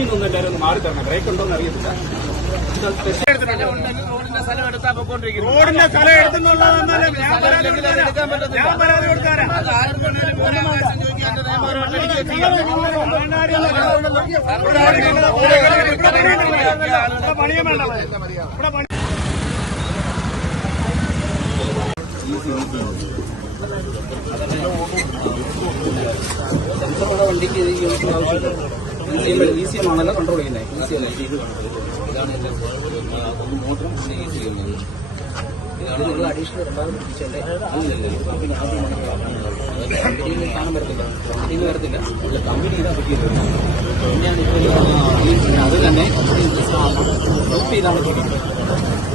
മുന്നിൽ നിന്ന് എല്ലാവരും ഒന്ന് മാറി തരണം ബ്രേക്ക് ഉണ്ടോ എന്ന് അറിയത്തില്ല റോഡിന്റെ സ്ഥലം എടുത്താ പൊക്കോണ്ടിരിക്കുന്നു റോഡിന്റെ സ്ഥലം എടുത്തുന്നുള്ളതെന്നാലും ഞാൻ പരാതി കൊടുക്കാനാ. ഞാൻ പരാതി കൊടുക്കാനാ. ഇവിടെ പണിയും വേണ്ട ഇവിടെ പണി വണ്ടിക്ക് യൂസ് ആവശ്യമില്ല ഇ സി എം ആണല്ലോ കൺട്രോൾ ചെയ്യുന്നത് ഇ സി അല്ല ഇതാണ് എന്റെ മോട്ടറും ഇ സി എം ഇതാണ് നിങ്ങൾ അഡീഷണൽ പിന്നെ ആദ്യമാണ് കമ്പനിയിൽ നിന്ന് സാധനം കമ്പനിയിൽ വരത്തില്ല ഉള്ള കമ്പനി ഇതാ കിട്ടിയത് ഞാൻ ഇപ്പോൾ അത് തന്നെ സ്റ്റോപ്പ് ചെയ്താണ്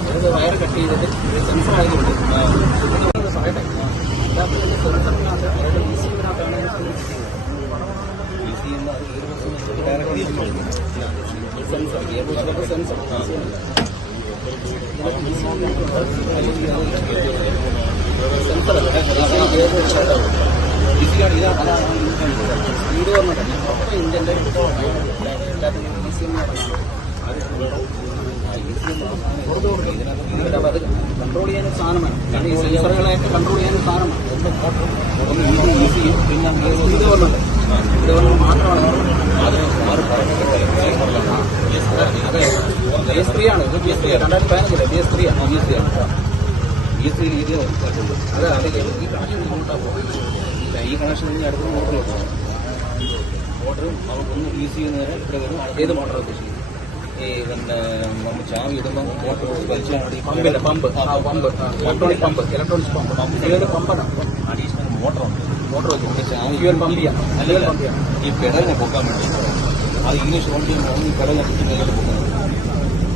അത് വയർ കട്ട് ചെയ്തിട്ട് സെൻസർ ആയതുകൊണ്ട് സഹായത്തെ സെൻസറിനകത്ത് ഇതിനകത്ത് അത് കൺട്രോൾ ചെയ്യാൻ ഒരു സാധനമാണ് കാരണം ഈ സെൻസറുകളെയൊക്കെ കൺട്രോൾ ചെയ്യാൻ ഒരു സാധനമാണ് ഒന്ന് മോട്ടർ ഒന്ന് ഈസി ഈസി പിന്നെ ഇത് പറഞ്ഞിട്ട് ഇത് പറഞ്ഞാൽ മാത്രമാണ് അത് ആറ് പറയുന്നത് അതെ ബി എസ് ത്രീ ആണ്. ഇത് ബി രണ്ടായിരത്തി പതിനഞ്ചിലെ ബി എസ് ത്രീ ആണ്. ബി എസ് ത്രീ ആണ്. ബി എസ് ത്രീ ഇത് അതെ അതെ ഈ കണക്ഷൻ പോകുന്നത് ഈ കണക്ഷൻ ഇനി അടുത്ത മോട്ടർ ഒന്ന് യൂസ് ചെയ്യുന്നവരെ ഇവിടെ വരും. ഏത് മോട്ടർ ഉദ്ദേശിക്കുന്നത്? ഈ പിന്നെ നമ്മൾ ചാവി ഇടുമ്പോൾ മോട്ടർ വലിച്ചാൽ പമ്പില്ല pump. Pump. Electronic pump electronics pump ഏത് പമ്പാണ് അഡീഷണൽ മോട്ടറുണ്ട് മോട്ടർ വെച്ച് ചാവി പമ്പ് ചെയ്യാം അല്ലെങ്കിൽ പമ്പ് ചെയ്യാം ഈ പെടലിനെ പൊക്കാൻ വേണ്ടി. അത് ഇംഗ്ലീഷ് ഓൺ ചെയ്യുമ്പോൾ ഈ പെടലിനെ പൊക്കുന്നത്.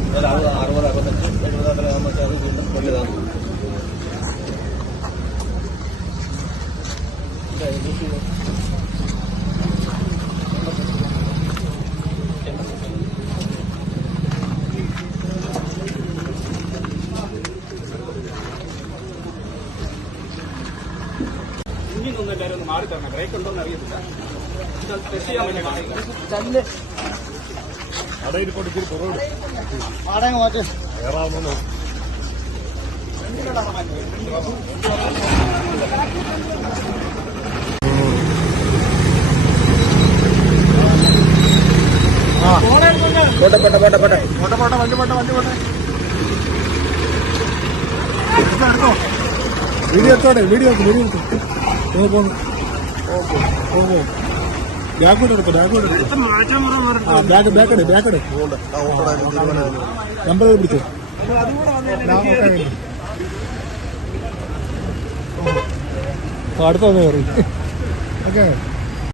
അത് അറുപത് അറുപത്തഞ്ച് എഴുപത് അത്ര ആകുമ്പോൾ അത് വീണ്ടും വലുതാണ് മുന്നിൽ നിന്ന് എല്ലാവരും ഒന്ന് മാറി തരണം ബ്രേക്ക് ഉണ്ടോ എന്ന് അറിയത്തില്ല ചെയ്യാൻ വേണ്ടി കാണിക്കുന്നത് അടയിൽ കൊടുത്തിട്ട് കുറവ് കയറാവുന്ന പോട്ടെ പോട്ടെ പോട്ടെ പോട്ടെ. പോട്ടെ പോട്ടെ വണ്ടി പോട്ടെ വണ്ടി പോട്ടെ. എടുത്തോ, വീഡിയോ എടുത്തോടെ വീഡിയോ എടുത്തു വീഡിയോ എടുത്തു പോന്നു. ഓക്കെ. ബാക്കോട്ട് എടുക്കും ബാക്കോട്ട് എടുക്കും. ആ ബാക്ക് ബാക്ക് എടു ബാക്ക് എടു നമ്പർ പിടിച്ചു അടുത്ത വന്നു കയറി. ഓക്കെ.